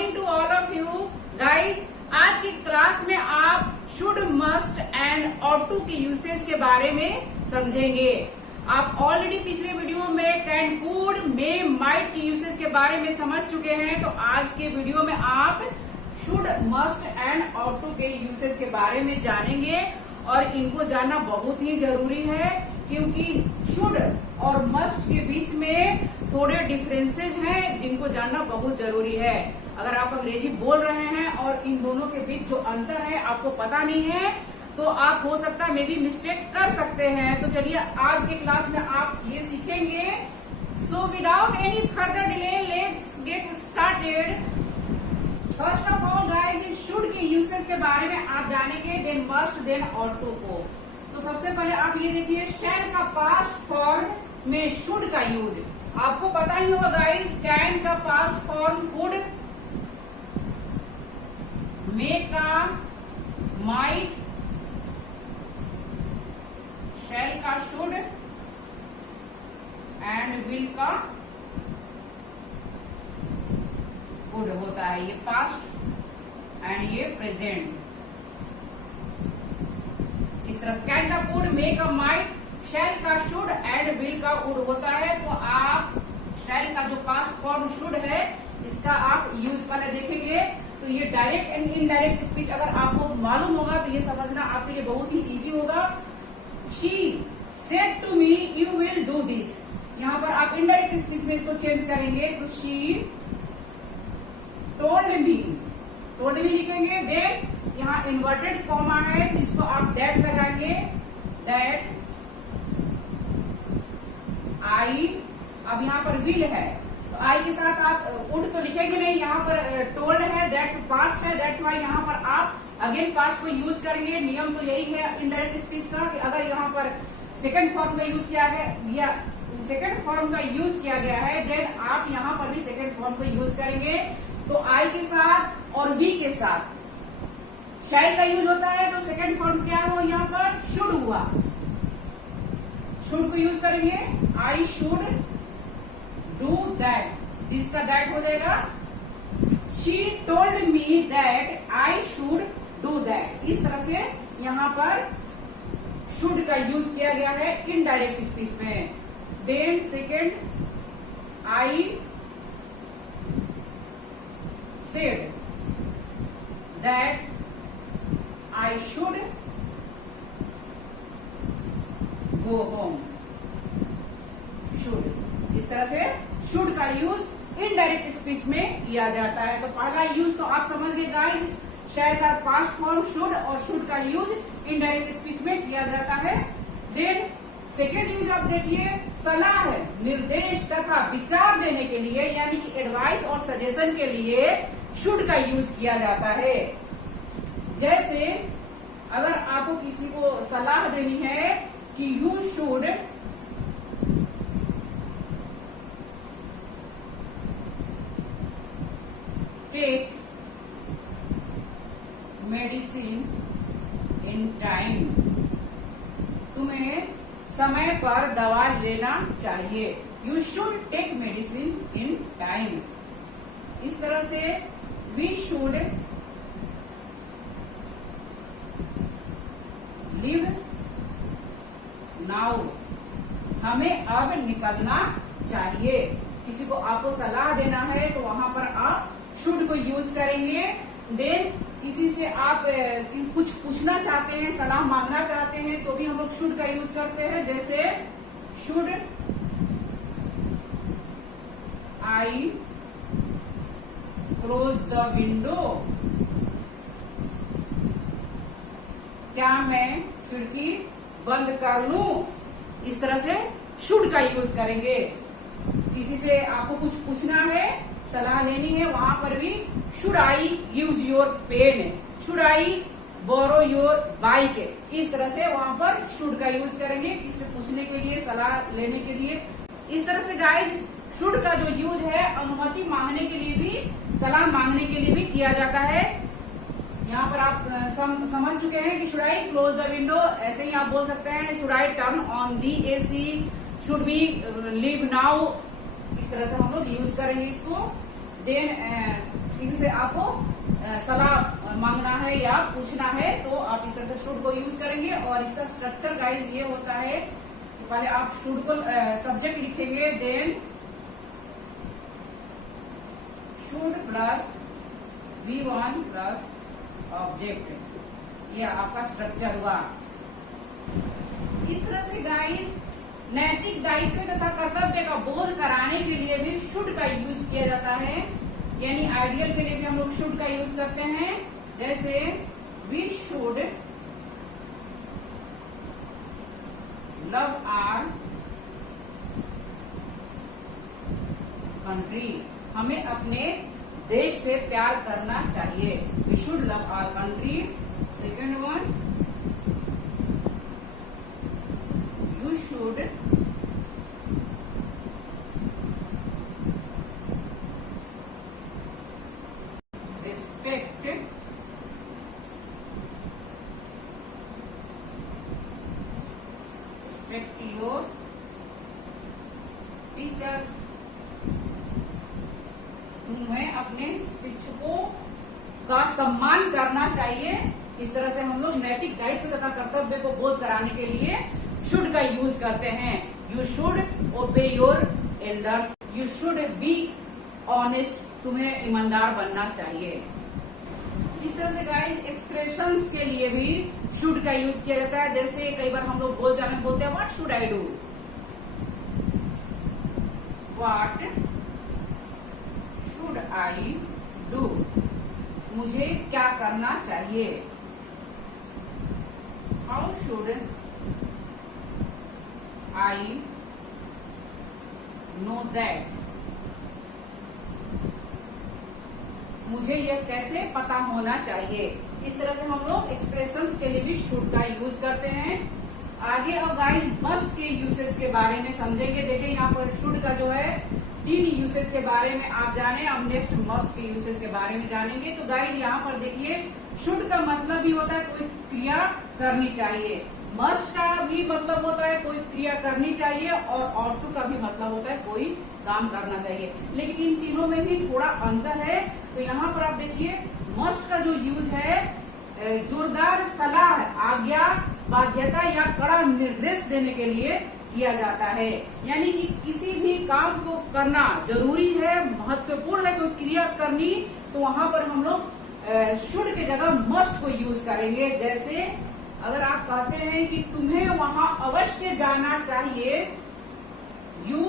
Morning to all of you guys. आज की class में आप should, must and ought to के यूसेज के बारे में समझेंगे। आप ऑलरेडी पिछले वीडियो में कैन, कुड, मे, माइट की यूसेज के बारे में समझ चुके हैं, तो आज के वीडियो में आप should, must and ought to के यूसेज के बारे में जानेंगे। और इनको जानना बहुत ही जरूरी है क्योंकि शुड और मस्ट के बीच में थोड़े डिफरेंसेस हैं जिनको जानना बहुत जरूरी है। अगर आप अंग्रेजी बोल रहे हैं और इन दोनों के बीच जो अंतर है आपको पता नहीं है तो आप हो सकता है मे बी मिस्टेक कर सकते हैं। तो चलिए आज के क्लास में आप ये सीखेंगे। So without any further delay let's get started. First of all guys, should के यूसेज के बारे में आप जानेंगे, then must, then ought to को। तो सबसे पहले आप ये देखिए, शैल का पास्ट फॉर्म में शुड का यूज आपको पता ही होगा गाइस। कैन का पास्ट फॉर्म कुड, मे का माइट, शैल का शुड एंड विल का वुड होता है। ये पास्ट एंड ये प्रेजेंट। इस तरह कैन का कुड, मे का माइट, शैल का शुड एंड विल का वुड होता है। तो आप शैल का जो पास्ट फॉर्म शुड है इसका आप यूज पहले देखेंगे। तो ये डायरेक्ट एंड इनडायरेक्ट स्पीच अगर आपको मालूम होगा तो ये समझना आपके लिए बहुत ही इजी होगा। She said to me you will do this. यहाँ पर आप इनडायरेक्ट स्पीच में इसको चेंज करेंगे तो she told me, told me लिखेंगे। देन यहाँ इन्वर्टेड कॉमा है तो इसको आप दैट लगाएंगे, दैट आई। अब यहाँ पर विल है तो आई के साथ आप वुड तो लिखेंगे नहीं, यहाँ पर टोल्ड है, दैट्स पास्ट है, दैट्स वाई यहाँ पर आप अगेन पास्ट को यूज करेंगे। नियम तो यही है इनडायरेक्ट स्पीच का कि अगर यहाँ पर सेकंड फॉर्म का यूज किया गया, सेकंड फॉर्म का यूज किया गया है, देन आप यहाँ पर भी सेकंड फॉर्म को यूज करेंगे। तो आई के साथ और वी के साथ शैल का यूज होता है तो सेकंड फॉर्म क्या हुआ, यहाँ पर शुड हुआ। शुड को यूज करेंगे, I should do that, this का दैट हो जाएगा। She told me that I should do that. इस तरह से यहाँ पर शुड का यूज किया गया है इनडायरेक्ट स्पीच में। Then second, I said that I should go home. Should, इस तरह से शुड का यूज इनडायरेक्ट स्पीच में किया जाता है। तो पहला यूज तो आप समझ गए गाइस, शैल का पास्ट फॉर्म शुड और शुड का यूज इनडायरेक्ट स्पीच में किया जाता है। देन सेकेंड यूज आप देखिए, सलाह, निर्देश तथा विचार देने के लिए यानी कि एडवाइस और सजेशन के लिए शुड का यूज किया जाता है। जैसे अगर आपको किसी को सलाह देनी है कि you should take medicine in time, तुम्हें समय पर दवा लेना चाहिए। You should take medicine in time. इस तरह से वी शुड लिव नाउ, हमें अब निकलना चाहिए। किसी को आपको सलाह देना है तो वहां पर आप शुड को यूज करेंगे। देन किसी से आप कुछ पूछना चाहते हैं, सलाह मांगना चाहते हैं तो भी हम लोग शुड का यूज करते हैं। जैसे should I close the window, क्या मैं खिड़की बंद कर लूं। इस तरह से शुड का यूज करेंगे। किसी से आपको कुछ पूछना है, सलाह लेनी है, वहां पर भी should I use your pen, should I borrow your bike. इस तरह से वहां पर शुड का यूज करेंगे किसी से पूछने के लिए, सलाह लेने के लिए। इस तरह से गाइज शुड का जो यूज है अनुमति मांगने के लिए भी, सलाह मांगने के लिए भी किया जाता है। यहाँ पर आप समझ चुके हैं कि should I close the window, ऐसे ही आप बोल सकते हैं should I turn on the AC, should be live now. इस तरह से हम लोग यूज करेंगे इसको। देन किसी से आपको सलाह मांगना है या पूछना है तो आप इस तरह से शुड को यूज करेंगे। और इसका स्ट्रक्चर गाइज ये होता है कि पहले आप शुड को सब्जेक्ट लिखेंगे, then should plus V1 plus object, ये आपका स्ट्रक्चर हुआ। इस तरह से गाइस नैतिक दायित्व तथा कर्तव्य का बोध कराने के लिए भी शुड का यूज किया जाता है, यानी आइडियल के लिए भी हम लोग शुड का यूज करते हैं। जैसे we should love our country, हमें अपने देश से प्यार करना चाहिए। We should love our country. Second one, you should respect your teachers, तुम्हें अपने शिक्षकों का सम्मान करना चाहिए। इस तरह से हम लोग नैतिक दायित्व तथा कर्तव्य को बोध कराने के लिए शुड का यूज करते हैं। यू शुड ओबे your elders, you should be honest, तुम्हें ईमानदार बनना चाहिए। इस तरह से गाइस एक्सप्रेशंस के लिए भी शुड का यूज किया जाता है। जैसे कई बार हम लोग बोलचाल में बोलते हैं what should I do, what should I do, मुझे क्या करना चाहिए। How should I know that, मुझे यह कैसे पता होना चाहिए। इस तरह से हम लोग एक्सप्रेशंस के लिए भी शुड का यूज करते हैं। आगे अब गाइस मस्ट के यूसेज के बारे में समझेंगे। देखिए यहाँ पर शुड का जो है 3 यूसेज के बारे में आप जाने, अब नेक्स्ट मस्ट के यूसेज के बारे में जानेंगे। तो गाइस यहाँ पर देखिए शुड का मतलब भी होता है कोई क्रिया करनी चाहिए, मस्ट का भी मतलब होता है कोई क्रिया करनी चाहिए, और ought to का भी मतलब होता है कोई काम करना चाहिए। लेकिन इन तीनों में भी थोड़ा अंतर है। तो यहाँ पर आप देखिए मस्ट का जो यूज है जोरदार सलाह, आज्ञा, बाध्यता या कड़ा निर्देश देने के लिए किया जाता है। यानी कि किसी भी काम को करना जरूरी है, महत्वपूर्ण है कोई क्रिया करनी, तो वहां पर हम लोग शुड की जगह मस्ट को यूज करेंगे। जैसे अगर आप कहते हैं कि तुम्हें वहां अवश्य जाना चाहिए, यू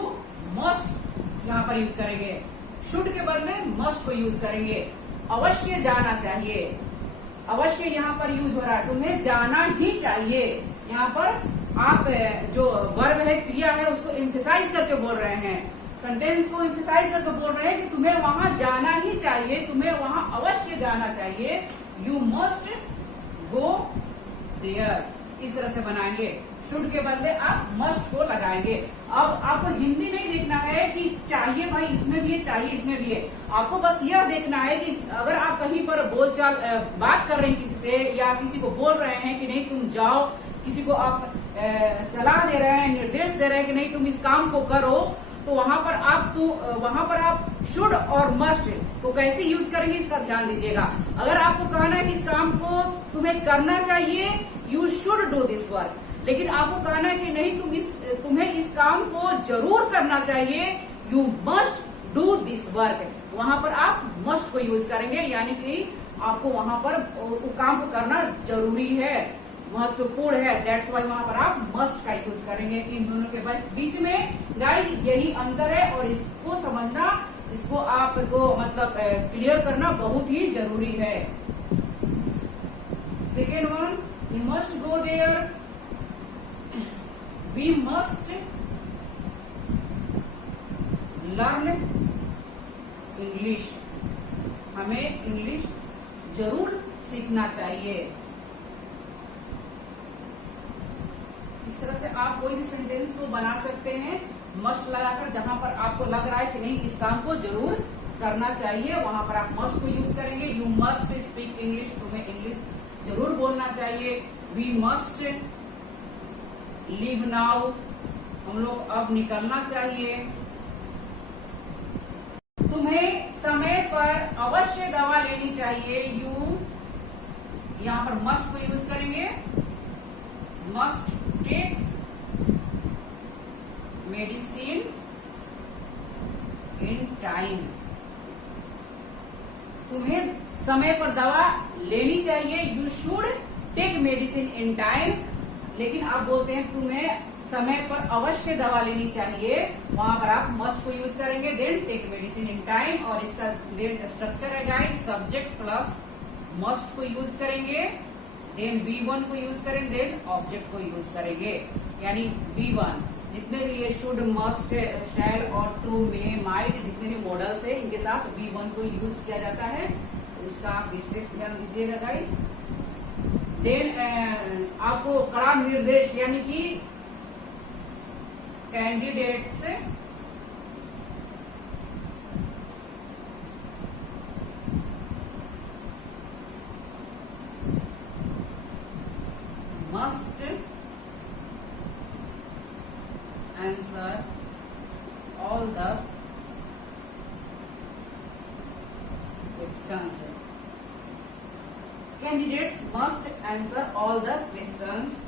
मस्ट यहाँ पर यूज करेंगे, शुड के बदले मस्ट को यूज करेंगे। अवश्य जाना चाहिए, अवश्य यहाँ पर यूज हो रहा है, तुम्हें जाना ही चाहिए। यहाँ पर आप जो वर्ब है, क्रिया है, उसको एम्फेसाइज करके बोल रहे हैं, सेंटेंस को एम्फेसाइज करके बोल रहे हैं कि तुम्हें वहां जाना ही चाहिए, तुम्हें वहां अवश्य जाना चाहिए। यू मस्ट गो देयर, इस तरह से बनाएंगे। शुड के बदले आप मस्ट को लगाएंगे। अब आपको हिंदी नहीं देखना है कि चाहिए भाई इसमें भी है, चाहिए इसमें भी है। आपको बस यह देखना है कि अगर आप कहीं पर बोलचाल बात कर रहे हैं किसी से, या किसी को बोल रहे हैं कि नहीं तुम जाओ, किसी को आप सलाह दे रहे हैं, निर्देश दे रहे हैं कि नहीं तुम इस काम को करो, तो वहां पर आप शुड और मस्ट को कैसे यूज करेंगे इसका ध्यान दीजिएगा। अगर आपको कहना है कि इस काम को तुम्हें करना चाहिए, you should do this work, लेकिन आपको कहना है कि नहीं तुम्हें इस काम को जरूर करना चाहिए, you must do this work, वहां पर आप मस्ट को यूज करेंगे। यानी कि आपको वहां पर काम को करना जरूरी है, महत्वपूर्ण है, दैट्स वाई वहां पर आप मस्ट का यूज करेंगे। इन दोनों के बीच में गाइस यही अंतर है, और इसको समझना, इसको आपको मतलब क्लियर करना बहुत ही जरूरी है। Second one, you must go there, we must learn English, हमें इंग्लिश जरूर सीखना चाहिए। इस तरह से आप कोई भी सेंटेंस को बना सकते हैं मस्ट लगाकर, जहां पर आपको लग रहा है कि नहीं इस काम को जरूर करना चाहिए, वहां पर आप मस्ट को यूज करेंगे। यू मस्ट स्पीक इंग्लिश, तुम्हें इंग्लिश जरूर बोलना चाहिए। वी मस्ट लीव नाउ, हम लोग अब निकलना चाहिए। तुम्हें समय पर अवश्य दवा लेनी चाहिए। यू यहां पर मस्ट को यूज करेंगे, must take medicine in time. तुम्हें समय पर दवा लेनी चाहिए। You should take medicine in time. लेकिन आप बोलते हैं तुम्हें समय पर अवश्य दवा लेनी चाहिए, वहां पर आप मस्ट को यूज करेंगे, then take medicine in time. और इसका देन स्ट्रक्चर है गाइस, सब्जेक्ट प्लस मस्ट को यूज करेंगे, देन V1 को यूज करेंगे, देन ऑब्जेक्ट को यूज करेंगे। यानी V1 जितने भी ये शुड, मस्ट, शैल और टू, मे, माइट, जितने भी मॉडल्स है इनके साथ V1 को यूज किया जाता है। तो इसका आप विशेष ध्यान दीजिएगा गाइस। देन आपको कड़ा निर्देश यानी कि candidates must answer all the questions. Candidates must answer all the questions.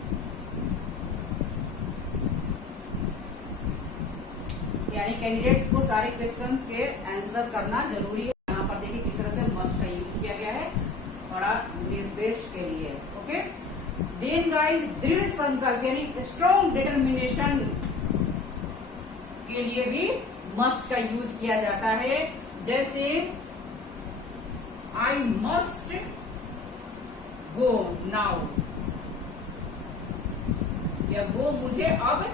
यानी कैंडिडेट्स को सारे क्वेश्चंस के आंसर करना जरूरी है। यहाँ पर देखिए किस तरह से मस्ट का यूज किया गया है, बड़ा निर्देश के लिए। ओके, देन गाइस दृढ़ संकल्प यानी स्ट्रॉन्ग डिटर्मिनेशन के लिए भी मस्ट का यूज किया जाता है। जैसे आई मस्ट गो नाउ, या गो मुझे अब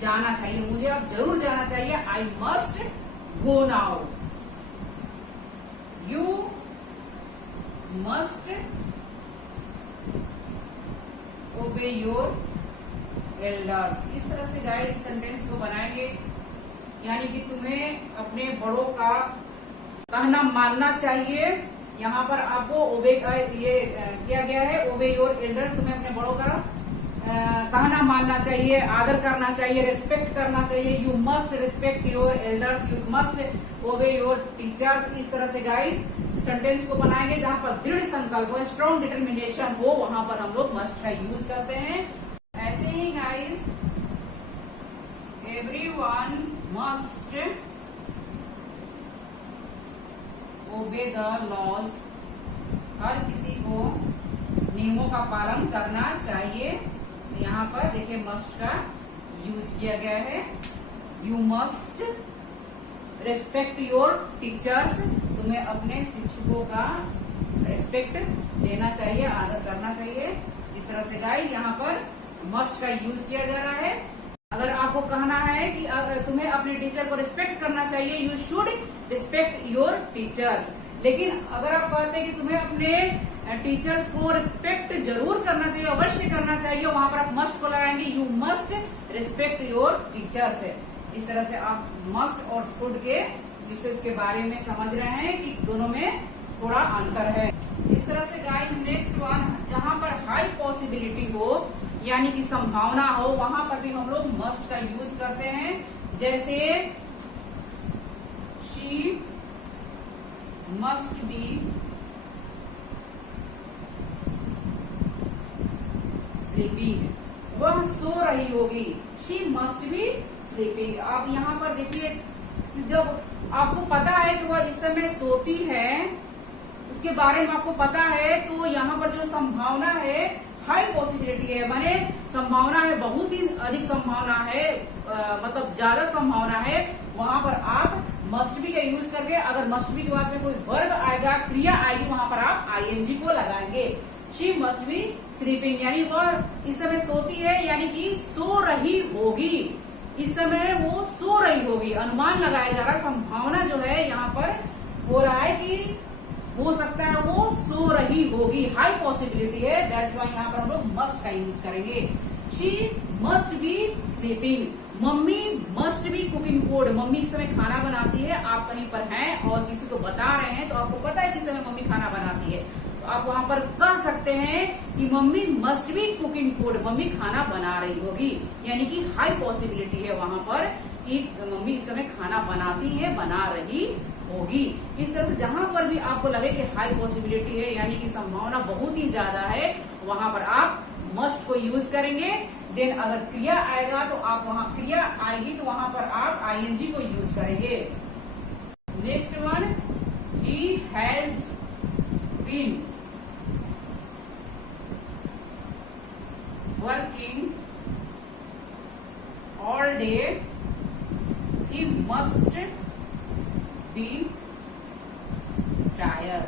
जाना चाहिए, मुझे अब जरूर जाना चाहिए। I must go now. You must ओबे योर एल्डर्स। इस तरह से गाइस सेंटेंस को बनाएंगे, यानी कि तुम्हें अपने बड़ों का कहना मानना चाहिए। यहाँ पर आपको ओबे का ये किया गया है, ओबे योर एल्डर्स, तुम्हें अपने बड़ों का कहना मानना चाहिए, आदर करना चाहिए, रेस्पेक्ट करना चाहिए। You must respect your elders, you must ओबे योर टीचर्स। इस तरह से गाइस सेंटेंस को बनाएंगे जहां पर दृढ़ संकल्प हो, स्ट्रॉन्ग डिटर्मिनेशन हो, वहां पर हम लोग मस्ट का यूज करते हैं। ऐसे ही guys everyone must obey the laws, हर किसी को नियमों का पालन करना चाहिए। यहाँ पर देखिए मस्ट का यूज किया गया है। You must respect your teachers, तुम्हें अपने शिक्षकों का रेस्पेक्ट देना चाहिए, आदर करना चाहिए। इस तरह से गाइस यहाँ पर मस्ट का यूज किया जा रहा है। अगर आपको कहना है कि अगर तुम्हें अपने टीचर को रिस्पेक्ट करना चाहिए, you should respect your teachers. लेकिन अगर आप कहते हैं कि तुम्हें अपने टीचर्स को रिस्पेक्ट जरूर करना चाहिए, अवश्य करना चाहिए, वहां पर आप मस्ट को लगाएंगे, you must respect your teachers. इस तरह से आप मस्ट और शुड के यूसेज के बारे में समझ रहे हैं कि दोनों में थोड़ा अंतर है। इस तरह से गाइस नेक्स्ट वन, जहां पर हाई पॉसिबिलिटी हो यानी कि संभावना हो, वहां पर भी हम लोग मस्ट का यूज करते हैं। जैसे शी मस्ट बी स्लीपिंग, वह सो रही होगी। She must be sleeping. आप यहाँ पर देखिए, जब आपको पता है कि वह इस समय सोती है, उसके बारे में आपको पता है, तो यहाँ पर जो संभावना है हाई पॉसिबिलिटी है, माने संभावना है, बहुत ही अधिक संभावना है, मतलब ज्यादा संभावना है, वहां पर आप मस्ट बी का यूज करके, अगर मस्ट बी के बाद में कोई वर्ब आएगा, क्रिया आएगी, वहां पर आप आईएनजी को लगाएंगे। शी मस्ट बी स्लीपिंग, यानी वह इस समय सोती है, यानी कि सो रही होगी, इस समय वो सो रही होगी। अनुमान लगाया जा रहा है, संभावना जो है यहाँ पर हो रहा है कि हो सकता है वो सो रही होगी, हाई पॉसिबिलिटी है। दैट्स वाई यहाँ पर हम लोग मस्ट का यूज करेंगे। She must be sleeping. Mummy must be cooking food, mummy इस समय खाना बनाती है। आप कहीं पर हैं और किसी को बता रहे हैं, तो आपको पता है कि इस समय मम्मी खाना बनाती है, तो आप वहां पर कह सकते हैं कि mummy must be cooking food, mummy खाना बना रही होगी, यानी कि हाई पॉसिबिलिटी है वहां पर कि मम्मी इस समय खाना बनाती है, बना रही होगी। इस तरह से जहां पर भी आपको लगे कि हाई पॉसिबिलिटी है, यानी कि संभावना बहुत ही ज्यादा है, वहां पर आप मस्ट को यूज करेंगे। देन अगर क्रिया आएगा तो आप वहां क्रिया आएगी तो वहां पर आप आईएनजी को यूज करेंगे। Next one, he has been working all day, he must be tired.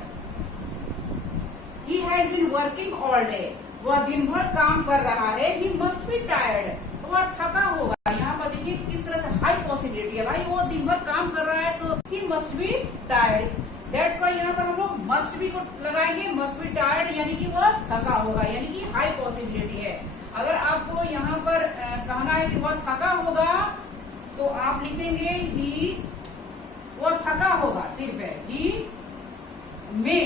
He has been working all day, वह दिन भर काम कर रहा है। ही मस्ट बी टायर्ड, वह थका होगा। यहाँ पर देखिए किस तरह से हाई पॉसिबिलिटी है, भाई वो दिन भर काम कर रहा है तो ही must be tired. That's why यहाँ पर हम लोग मस्ट बी को लगाएंगे, मस्ट बी टायर्ड, यानी कि वह थका होगा, यानी कि हाई पॉसिबिलिटी है। अगर आपको यहाँ पर कहना है कि वह थका होगा तो आप लिखेंगे ही, वह थका होगा सिर्फ है। ही मे,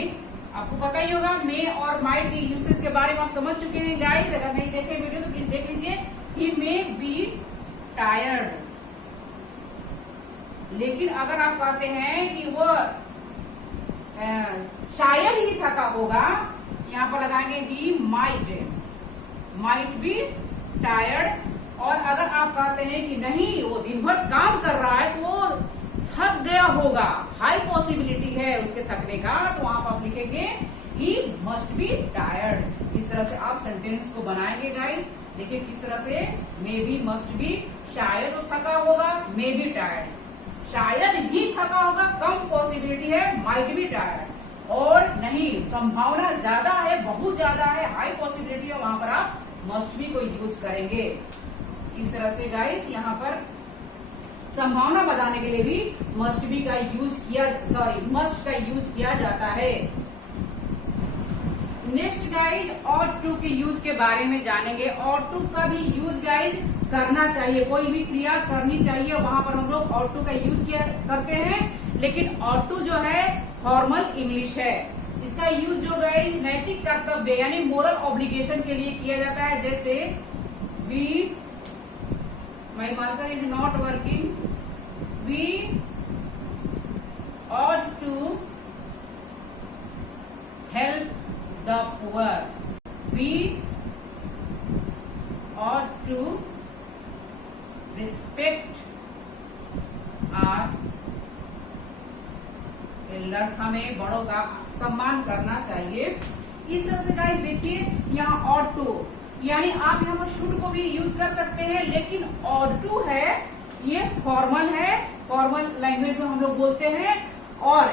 आपको पता ही होगा मे और माइट की यूसेज के बारे में आप समझ चुके हैं गाइस। अगर नहीं देखे वीडियो तो प्लीज देख लीजिए। ही मे बी टायर्ड। लेकिन अगर आप कहते हैं कि वो शायद ही थका होगा, यहाँ पर लगाएंगे ही माइट बी टायर्ड। और अगर आप कहते हैं कि नहीं वो दिन भर काम कर रहा है तो वो थक गया होगा, हाई पॉसिबिलिटी है उसके थकने का, तो वहां पर आप लिखेंगे ही मस्ट बी टायर्ड। इस तरह से आप सेंटेंस को बनाएंगे गाइस। देखिए किस तरह से, मे बी, मस्ट बी, शायद वो थका होगा, मे बी टायर्ड, शायद ही थका होगा, कम पॉसिबिलिटी है, माइट बी टायर्ड, और नहीं संभावना ज्यादा है, बहुत ज्यादा है, हाई पॉसिबिलिटी है, वहां पर आप मस्ट बी को यूज करेंगे। इस तरह से गाइस यहाँ पर संभावना बताने के लिए भी मस्ट बी का यूज किया, मस्ट का यूज किया जाता है। नेक्स्ट गाइज, ऑट टू के यूज के बारे में जानेंगे। ऑट टू का भी यूज गाइज करना चाहिए, कोई भी क्रिया करनी चाहिए, वहां पर हम लोग ऑट टू का यूज किया करते हैं। लेकिन ऑट टू जो है फॉर्मल इंग्लिश है, इसका यूज जो गाइज नैतिक कर्तव्य यानी मोरल ऑब्लिगेशन के लिए किया जाता है। जैसे we, my marker is not working, we ought to help the poor, we ought to respect our elders, हमें बड़ों का सम्मान करना चाहिए। इस तरह से गाइस देखिए यहाँ ought to, यानी आप यहाँ पर शुड को भी यूज कर सकते हैं, लेकिन ought to है ये फॉर्मल है, फॉर्मल लैंग्वेज में हम लोग बोलते हैं। और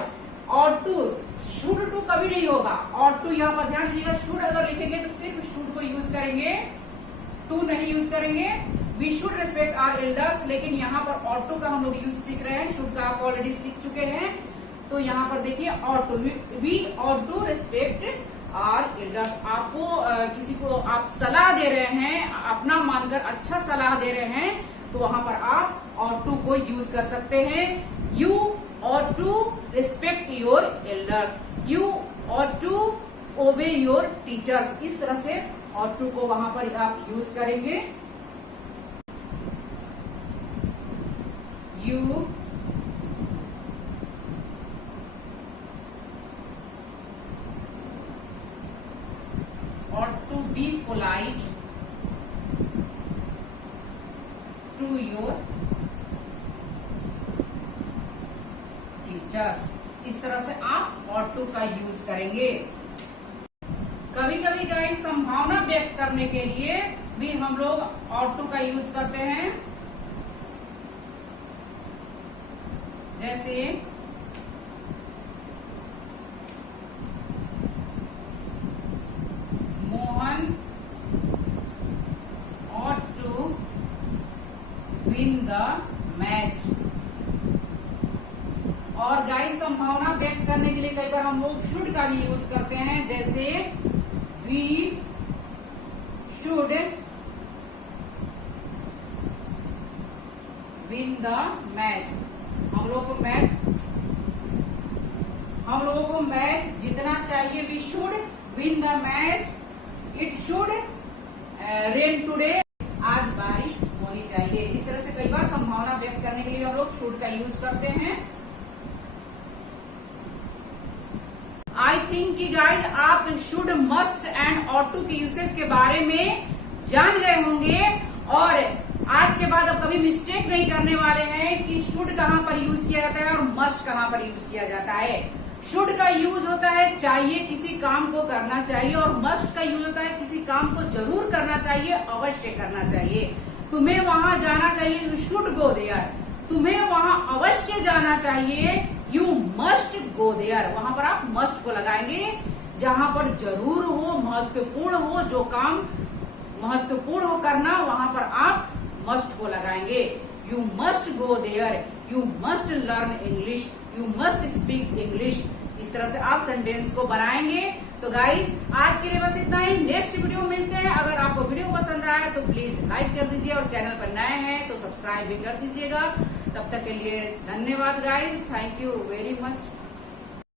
ought to, शुड टू कभी नहीं होगा। ought to यहाँ पर ध्यान दीजिएगा, शुड अगर लिखेंगे तो सिर्फ शुड को यूज करेंगे, टू नहीं यूज करेंगे। We should respect our elders, लेकिन यहाँ पर ought to का हम लोग यूज सीख रहे हैं, शुड का आप ऑलरेडी सीख चुके हैं। तो यहाँ पर देखिए ought to, we ought to respect our elders. आपको किसी को आप सलाह दे रहे हैं, अपना मानकर अच्छा सलाह दे रहे हैं, तो वहां पर आप ought to को यूज कर सकते हैं। You ought to respect your elders, you ought to obey your teachers। इस तरह से ought to को वहां पर आप यूज करेंगे। you ought to be polite to your teachers। इस तरह से आप ought to का यूज करेंगे। कभी कभी गाइस संभावना व्यक्त करने के लिए भी हम लोग ought to का यूज करते हैं। जैसे Mohan ought to win the match। और गाइस संभावना व्यक्त करने के लिए कई बार हम लोग शुड का भी यूज करते हैं। जैसे we should win the match, हम लोगों को मैच जीतना चाहिए। We should win the match, it should rain today, आज बारिश होनी चाहिए। इस तरह से कई बार संभावना भावना व्यक्त करने के लिए हम लोग शुड का यूज करते हैं। आई थिंक कि गाइज आप should, must and ought to के यूसेज के बारे में जान गए होंगे और आज के बाद अब कभी मिस्टेक नहीं करने वाले हैं कि शुड कहाँ पर यूज किया जाता है और मस्ट कहाँ पर यूज किया जाता है। शुड का यूज होता है चाहिए, किसी काम को करना चाहिए, और मस्ट का यूज होता है किसी काम को जरूर करना चाहिए, अवश्य करना चाहिए। तुम्हें वहां जाना चाहिए, यू शुड गो देयर। तुम्हें वहां अवश्य जाना चाहिए, यू मस्ट गो देयर। वहां पर आप मस्ट को लगाएंगे। जहां पर जरूर हो, महत्वपूर्ण हो, जो काम महत्वपूर्ण हो करना, वहां पर आप मस्ट को लगाएंगे। You must go there, you must learn English, you must speak English. इस तरह से आप सेंटेंस को बनाएंगे। तो गाइज आज के लिए बस इतना ही। नेक्स्ट वीडियो में मिलते हैं। अगर आपको वीडियो पसंद आया तो प्लीज लाइक कर दीजिए और चैनल पर नए हैं तो सब्सक्राइब भी कर दीजिएगा। तब तक के लिए धन्यवाद guys, thank you very much.